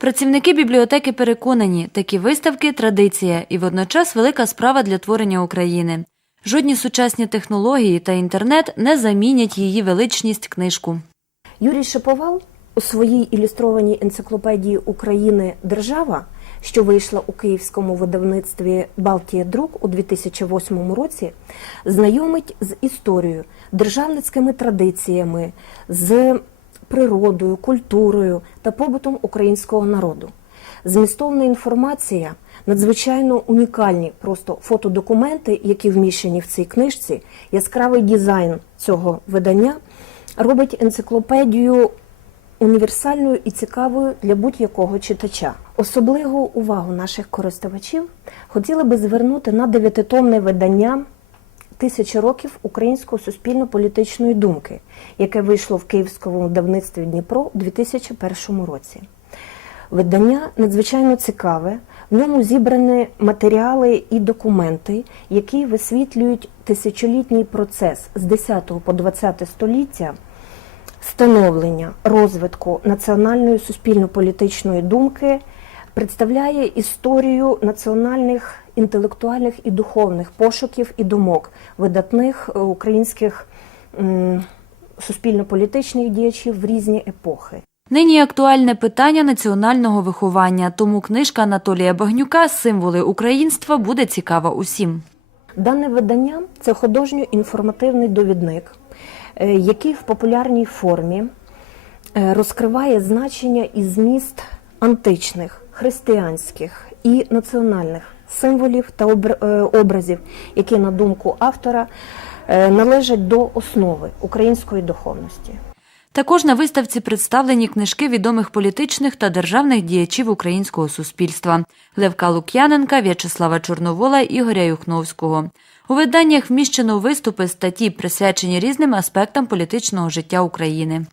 Працівники бібліотеки переконані, такі виставки традиція і водночас велика справа для творення України. Жодні сучасні технології та інтернет не замінять її величність книжку. Юрій Шиповал у своїй ілюстрованій енциклопедії України Держава, що вийшла у київському видавництві Балтія Друк у 2008 році, знайомить з історією, державницькими традиціями, з природою, культурою та побутом українського народу. Змістовна інформація, надзвичайно унікальні просто фотодокументи, які вміщені в цій книжці, яскравий дизайн цього видання робить енциклопедію універсальною і цікавою для будь-якого читача. Особливу увагу наших користувачів хотіли би звернути на дев'ятитомне видання Тисячі років української суспільно-політичної думки, яке вийшло в Київському видавництві Дніпро у 2001 році. Видання надзвичайно цікаве. В ньому зібрані матеріали і документи, які висвітлюють тисячолітній процес з 10 по 20 століття становлення розвитку національної суспільно-політичної думки, представляє історію національних інтелектуальних і духовних пошуків і думок видатних е, українських суспільно-політичних діячів в різні епохи. Нині актуальне питання національного виховання, тому книжка Анатолія Багнюка Символи українства буде цікава усім. Дане видання це художньо-інформативний довідник, е, який в популярній формі е, розкриває значення і зміст античних, християнських і національних символів та е, образів, які, на думку автора, е, належать до основи української духовності. Також на виставці представлені книжки відомих політичних та державних діячів українського суспільства Левка Лук'яненка, В'ячеслава Чорновола, Ігоря Юхновського. У виданнях вміщено виступи статті, присвячені різним аспектам політичного життя України.